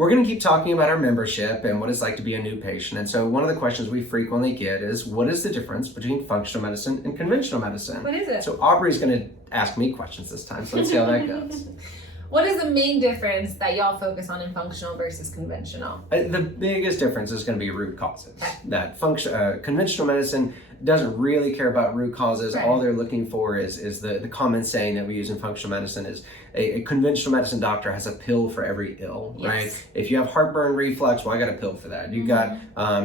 We're going to keep talking about our membership and what it's like to be a new patient. And so one of the questions we frequently get is, what is the difference between functional medicine and conventional medicine? What is it? So Aubrey's going to ask me questions this time. So let's see how that goes. What is the main difference that y'all focus on in functional versus conventional? The biggest difference is going to be root causes. That conventional medicine doesn't really care about root causes. Right. All they're looking for is the common saying that we use in functional medicine is a conventional medicine doctor has a pill for every ill, Yes. right? If you have heartburn reflux, well, I got a pill for that. You got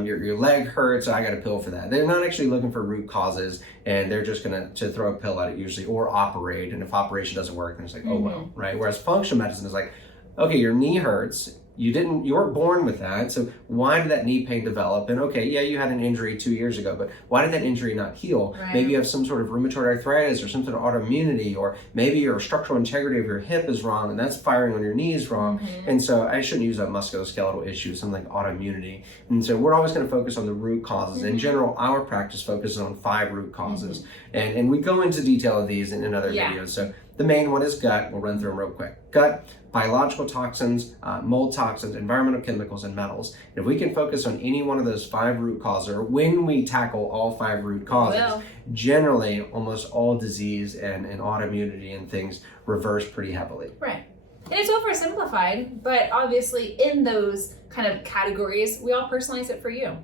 your leg hurts, so I got a pill for that. They're not actually looking for root causes, and they're just going to throw a pill at it usually, or operate. And if operation doesn't work, then it's like, oh well, right? Whereas functional medicine is like, okay, your knee hurts. You weren't born with that, so why did that knee pain develop? And okay, yeah, you had an injury 2 years ago, but why did that injury not heal? Right. Maybe you have some sort of rheumatoid arthritis or some sort of autoimmunity, or maybe your structural integrity of your hip is wrong, and that's firing on your knees wrong. And so I shouldn't use a musculoskeletal issue, something like autoimmunity. And so we're always going to focus on the root causes. In general, our practice focuses on 5 root causes, and we go into detail of these in other videos. So the main one is gut. We'll run through them real quick. Gut, biological toxins, mold toxins, environmental chemicals, and metals. And if we can focus on any one of those 5 root causes, or when we tackle all 5 root causes, generally almost all disease and autoimmunity and things reverse pretty heavily. Right. And it's oversimplified, but obviously in those kind of categories, we all personalize it for you.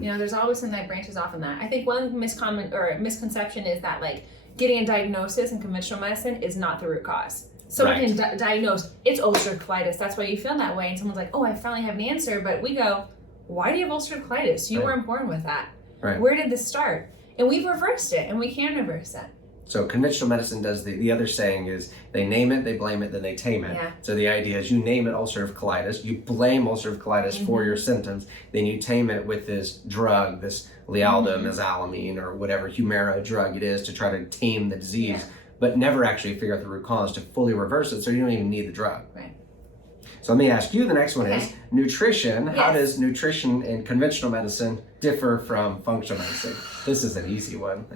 You know, there's always something that branches off in that. I think one misconception is that like getting a diagnosis in conventional medicine is not the root cause. Someone can diagnose, it's ulcerative colitis, that's why you feel that way. And someone's like, oh, I finally have an answer. But we go, why do you have ulcerative colitis? You weren't born with that. Where did this start? And we've reversed it, and we can reverse it. So conventional medicine does the other saying is they name it, they blame it, then they tame it. So the idea is you name it ulcerative colitis, you blame ulcerative colitis for your symptoms, then you tame it with this drug, this Lialda, mesalamine, or whatever Humira drug it is to try to tame the disease, but never actually figure out the root cause to fully reverse it, so you don't even need the drug. So let me ask you, the next one is nutrition. How does nutrition in conventional medicine differ from functional medicine? This is an easy one.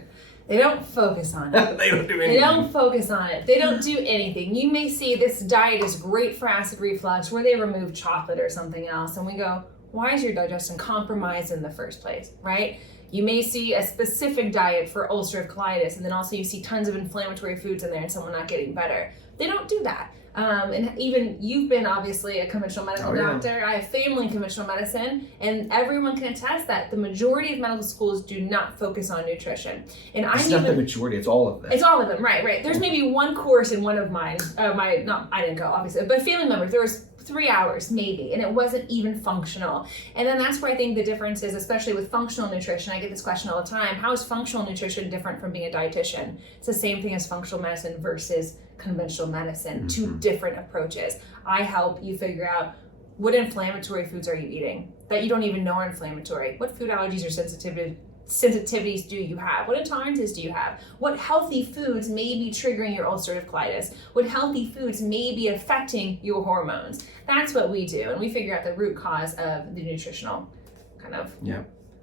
They don't focus on it. They don't do anything. They don't focus on it. They don't do anything. You may see this diet is great for acid reflux where they remove chocolate or something else. And we go, why is your digestion compromised in the first place, right? You may see a specific diet for ulcerative colitis, and then also you see tons of inflammatory foods in there and someone not getting better. They don't do that. And even you've been obviously a conventional medical doctor. I have family in conventional medicine, and everyone can attest that the majority of medical schools do not focus on nutrition. And it's not the majority; it's all of them. It's all of them, right? There's maybe one course in one of mine. I didn't go obviously, but family members. There was 3 hours maybe, and it wasn't even functional. And then that's where I think the difference is, especially with functional nutrition. I get this question all the time: how is functional nutrition different from being a dietitian? It's the same thing as functional medicine versus conventional medicine. 2 different approaches. I help you figure out what inflammatory foods are you eating that you don't even know are inflammatory. What food allergies or sensitivities do you have? What intolerances do you have? What healthy foods may be triggering your ulcerative colitis? What healthy foods may be affecting your hormones? That's what we do, and we figure out the root cause of the nutritional kind of.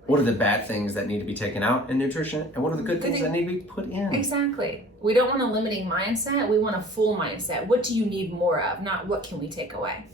What are the bad things that need to be taken out in nutrition, and what are the good things that need to be put in? Exactly. We don't want a limiting mindset. We want a full mindset. What do you need more of? Not what can we take away?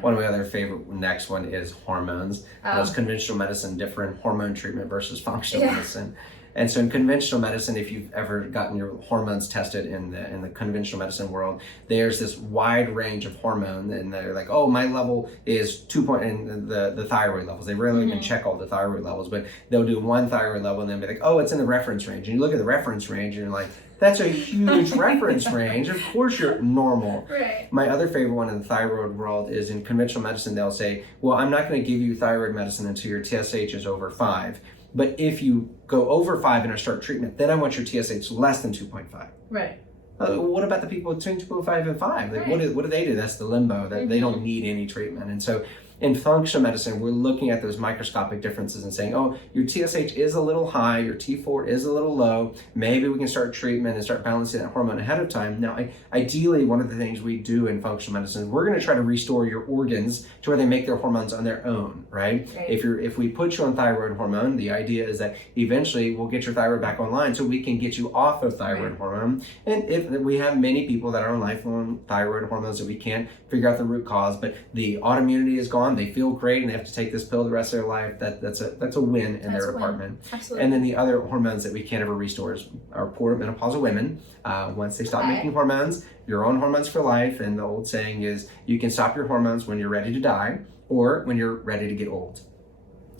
One of my other favorite next one is hormones. Does conventional medicine differ in hormone treatment versus functional medicine? And so in conventional medicine, if you've ever gotten your hormones tested in the conventional medicine world, there's this wide range of hormone, and they're like, oh, my level is 2 point, and the thyroid levels. They rarely even check all the thyroid levels, but they'll do one thyroid level and then be like, oh, it's in the reference range. And you look at the reference range and you're like, that's a huge reference range. Of course you're normal. My other favorite one in the thyroid world is in conventional medicine, they'll say, well, I'm not going to give you thyroid medicine until your TSH is over 5. But if you go over 5 and I start treatment, then I want your TSH less than 2.5. What about the people between 2.5 and 5? Like, what do they do? That's the limbo that they don't need any treatment. And so In functional medicine, we're looking at those microscopic differences and saying, oh, your TSH is a little high, your T4 is a little low. Maybe we can start treatment and start balancing that hormone ahead of time. Now, ideally, one of the things we do in functional medicine is we're going to try to restore your organs to where they make their hormones on their own, right? If we put you on thyroid hormone, the idea is that eventually we'll get your thyroid back online so we can get you off of thyroid hormone. And if we have many people that are on lifelong thyroid hormones that we can't figure out the root cause, but the autoimmunity is gone, they feel great, and they have to take this pill the rest of their life, that's a win in their department. Absolutely. And then the other hormones that we can't ever restore is our poor menopausal women. Once they stop making hormones, you're on hormones for life, and the old saying is you can stop your hormones when you're ready to die or when you're ready to get old.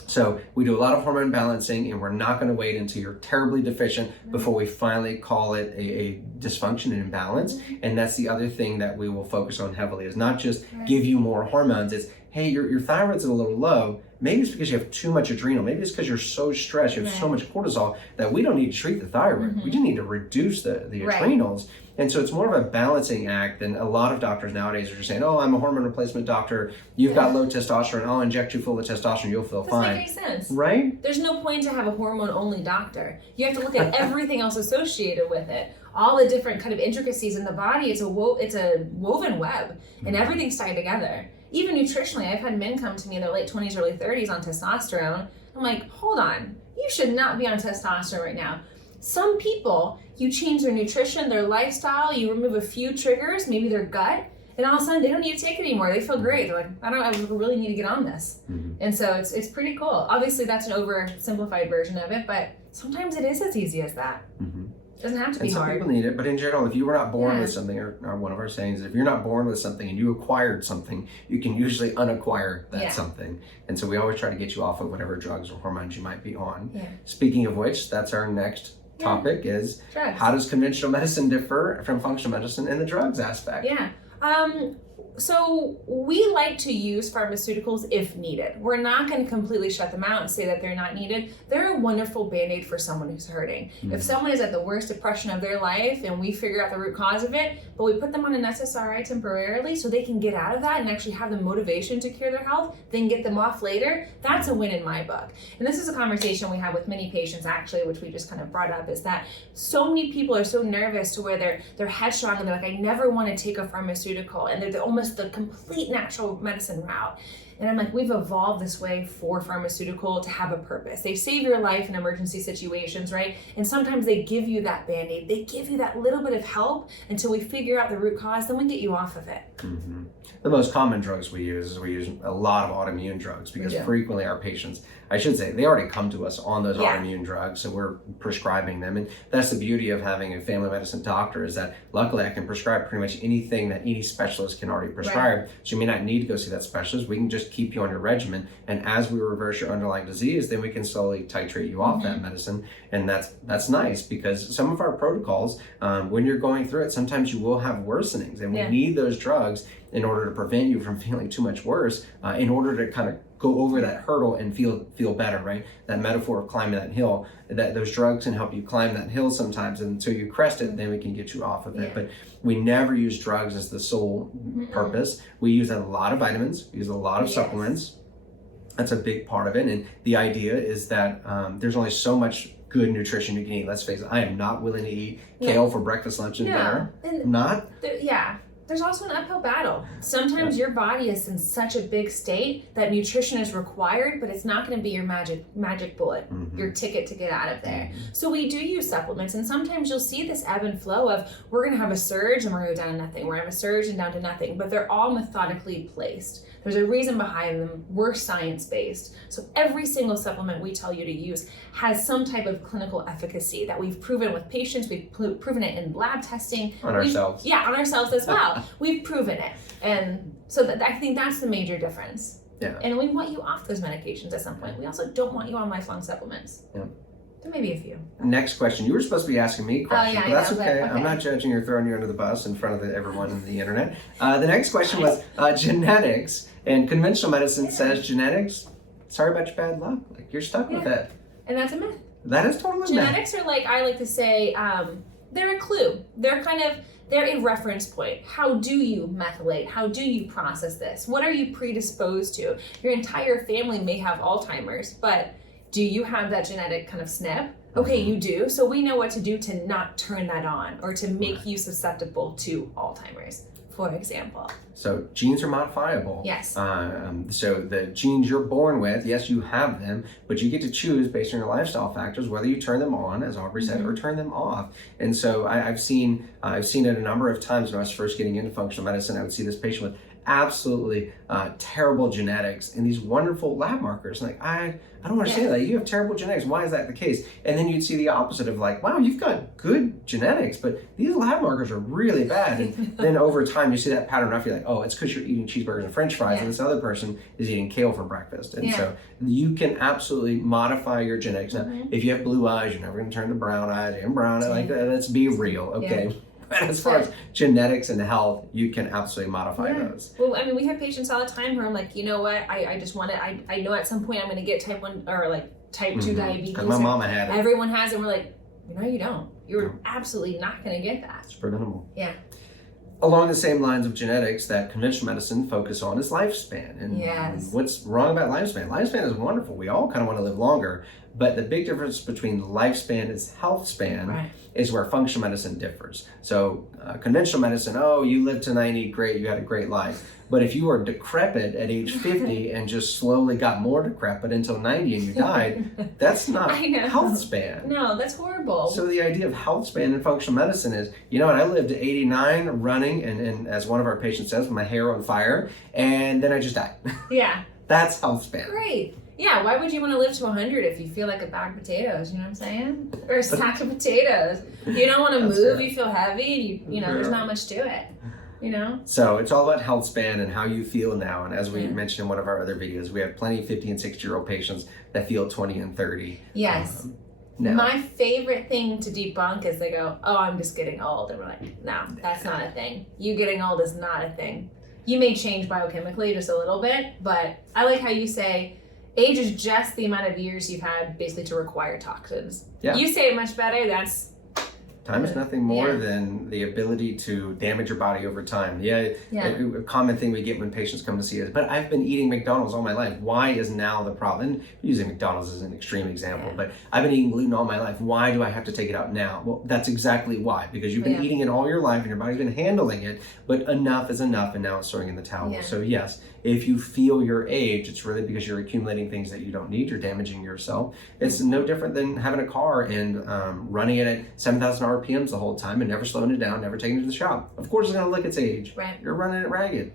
So we do a lot of hormone balancing, and we're not going to wait until you're terribly deficient before we finally call it a dysfunction and imbalance. And that's the other thing that we will focus on heavily, is not just give you more hormones. It's, hey, your thyroid's a little low. Maybe it's because you have too much adrenal. Maybe it's because you're so stressed, you have so much cortisol that we don't need to treat the thyroid. We just need to reduce the adrenals. And so it's more of a balancing act than a lot of doctors nowadays are just saying, oh, I'm a hormone replacement doctor. You've got low testosterone. I'll inject you full of testosterone. You'll feel fine. Doesn't make any sense. Right? There's no point to have a hormone-only doctor. You have to look at everything else associated with it. All the different kind of intricacies in the body. It's a woven web, and everything's tied together. Even nutritionally, I've had men come to me in their late 20s, early 30s on testosterone. I'm like, hold on. You should not be on testosterone right now. Some people, you change their nutrition, their lifestyle, you remove a few triggers, maybe their gut, and all of a sudden they don't need to take it anymore. They feel great. They're like, I really need to get on this. And so it's pretty cool. Obviously that's an oversimplified version of it, but sometimes it is as easy as that. It doesn't have to be hard. Some people need it, but in general, if you were not born with something, or one of our sayings is, if you're not born with something and you acquired something, you can usually unacquire that something. And so we always try to get you off of whatever drugs or hormones you might be on. Speaking of which, that's our next topic is drugs. How does conventional medicine differ from functional medicine in the drugs aspect? So we like to use pharmaceuticals if needed. We're not going to completely shut them out and say that they're not needed. They're a wonderful Band-Aid for someone who's hurting. If someone is at the worst depression of their life and we figure out the root cause of it, but we put them on an SSRI temporarily so they can get out of that and actually have the motivation to cure their health, then get them off later, that's a win in my book. And this is a conversation we have with many patients actually, which we just kind of brought up, is that so many people are so nervous to where they're headstrong and they're like, I never want to take a pharmaceutical, and they're almost the complete natural medicine route. And I'm like, we've evolved this way for pharmaceutical to have a purpose. They save your life in emergency situations, right? And sometimes they give you that Band-Aid. They give you that little bit of help until we figure out the root cause, then we get you off of it. The most common drugs we use a lot of autoimmune drugs, because frequently our patients, I should say, they already come to us on those autoimmune drugs, so we're prescribing them. And that's the beauty of having a family medicine doctor, is that luckily I can prescribe pretty much anything that any specialist can already prescribe. So you may not need to go see that specialist. We can just keep you on your regimen, and as we reverse your underlying disease, then we can slowly titrate you off that medicine. And that's nice, because some of our protocols, when you're going through it, sometimes you will have worsenings, and we need those drugs in order to prevent you from feeling too much worse, in order to kind of go over that hurdle and feel better, right? That metaphor of climbing that hill, that those drugs can help you climb that hill sometimes, and until you crest it, then we can get you off of it. But we never use drugs as the sole purpose. We use a lot of vitamins, we use a lot of supplements. That's a big part of it. And the idea is that there's only so much good nutrition you can eat. Let's face it, I am not willing to eat kale for breakfast, lunch, and dinner. There's also an uphill battle. Sometimes your body is in such a big state that nutrition is required, but it's not going to be your magic bullet, your ticket to get out of there. So we do use supplements, and sometimes you'll see this ebb and flow of, we're going to have a surge and we're going to go down to nothing. We're going to have a surge and down to nothing, but they're all methodically placed. There's a reason behind them. We're science-based. So every single supplement we tell you to use has some type of clinical efficacy that we've proven with patients. We've proven it in lab testing. On ourselves. Yeah, on ourselves as well. We've proven it. And so I think that's the major difference. And we want you off those medications at some point. We also don't want you on lifelong supplements. There may be a few. Next question. You were supposed to be asking me questions, but that's okay. I'm not judging or throwing you under the bus in front of everyone on the internet. The next question was genetics. And conventional medicine says genetics, sorry about your bad luck. Like, you're stuck with it. And that's a myth. That is totally a myth. Genetics are like, I like to say, they're a clue. They're a reference point. How do you methylate? How do you process this? What are you predisposed to? Your entire family may have Alzheimer's, but do you have that genetic kind of SNP? Okay, you do. So we know what to do to not turn that on or to make you susceptible to Alzheimer's, for example. So genes are modifiable. Yes. So the genes you're born with, yes, you have them, but you get to choose based on your lifestyle factors whether you turn them on, as Aubrey said, or turn them off. And so I've seen it a number of times when I was first getting into functional medicine. I would see this patient with absolutely terrible genetics and these wonderful lab markers. Like, I don't understand that. You have terrible genetics. Why is that the case? And then you'd see the opposite of like, wow, you've got good genetics, but these lab markers are really bad. And then over time, you see that pattern enough. You're like, oh, it's because you're eating cheeseburgers and French fries, and this other person is eating kale for breakfast. And so you can absolutely modify your genetics. Now, if you have blue eyes, you're never going to turn to brown eyes and brown eyes. Like, let's be real, okay? Yeah. But as far as genetics and health, you can absolutely modify those. Well, I mean, we have patients all the time who are like, you know what, I just want to, I know at some point I'm going to get type 1 or like type 2 diabetes. Because my mama had it. Everyone has it. We're like, no, you don't. You're absolutely not going to get that. It's preventable. Yeah. Along the same lines of genetics that conventional medicine focus on is lifespan. And what's wrong about lifespan? Lifespan is wonderful. We all kind of want to live longer. But the big difference between lifespan and health span is where functional medicine differs. So conventional medicine, oh, you lived to 90, great, you had a great life. But if you were decrepit at age 50 and just slowly got more decrepit until 90 and you died, that's not health span. No, that's horrible. So the idea of health span in functional medicine is, you know what, I lived to 89 running, and as one of our patients says, with my hair on fire, and then I just died. Yeah. That's health span. Great. Yeah, why would you want to live to 100 if you feel like a bag of potatoes, you know what I'm saying? Or a sack of potatoes. You don't want to move, you feel heavy, and you know, there's not much to it, you know? So it's all about health span and how you feel now. And as we mentioned in one of our other videos, we have plenty of 50 and 60-year-old patients that feel 20 and 30. Yes. My favorite thing to debunk is they go, oh, I'm just getting old. And we're like, no, that's not a thing. You getting old is not a thing. You may change biochemically just a little bit, but I like how you say, age is just the amount of years you've had basically to require toxins. Yeah. You say it much better. That's time is nothing more than the ability to damage your body over time. A common thing we get when patients come to see us, but I've been eating McDonald's all my life. Why is now the problem? And using McDonald's as an extreme example, but I've been eating gluten all my life. Why do I have to take it out now? Well, that's exactly why, because you've been eating it all your life and your body's been handling it, but enough is enough, and now it's throwing in the towel. So yes, if you feel your age, it's really because you're accumulating things that you don't need. You're damaging yourself. It's no different than having a car and running it at 7,000 RPMs the whole time and never slowing it down, never taking it to the shop. Of course it's going to look its age. You're running it ragged.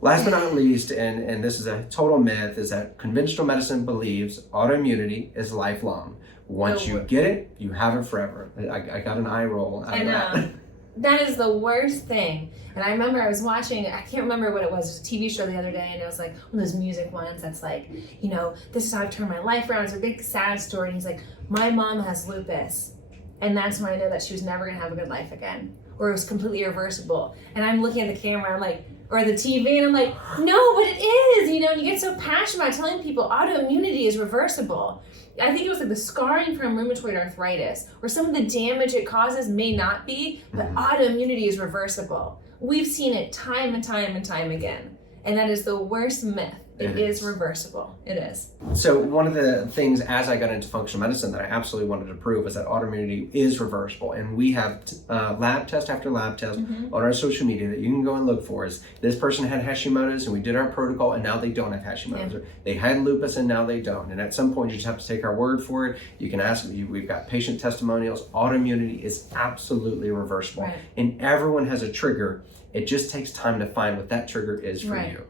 Last but not least, and this is a total myth, is that conventional medicine believes autoimmunity is lifelong. Once you get it, you have it forever. I got an eye roll out of that. That is the worst thing. And I remember I was watching, I can't remember what it was, a TV show the other day, and it was like one of those music ones that's like, you know, this is how I've turned my life around. It's a big sad story. And he's like, my mom has lupus. And that's when I know that she was never going to have a good life again. Or it was completely irreversible. And I'm looking at the camera, I'm like, or the TV, and I'm like, no, but it is, you know, and you get so passionate about telling people autoimmunity is reversible. I think it was like the scarring from rheumatoid arthritis, or some of the damage it causes may not be, but autoimmunity is reversible. We've seen it time and time and time again. And that is the worst myth. It is reversible. It is. So one of the things as I got into functional medicine that I absolutely wanted to prove was that autoimmunity is reversible. And we have lab test after lab test on our social media that you can go and look for. Is this person had Hashimoto's and we did our protocol and now they don't have Hashimoto's. Or they had lupus and now they don't. And at some point you just have to take our word for it. You can ask, we've got patient testimonials. Autoimmunity is absolutely reversible. And everyone has a trigger. It just takes time to find what that trigger is for you.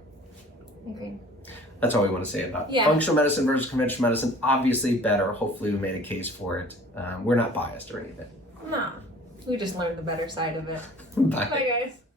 I agree. That's all we want to say about functional medicine versus conventional medicine. Obviously better. Hopefully we made a case for it. We're not biased or anything. No, we just learned the better side of it. Bye. Bye guys.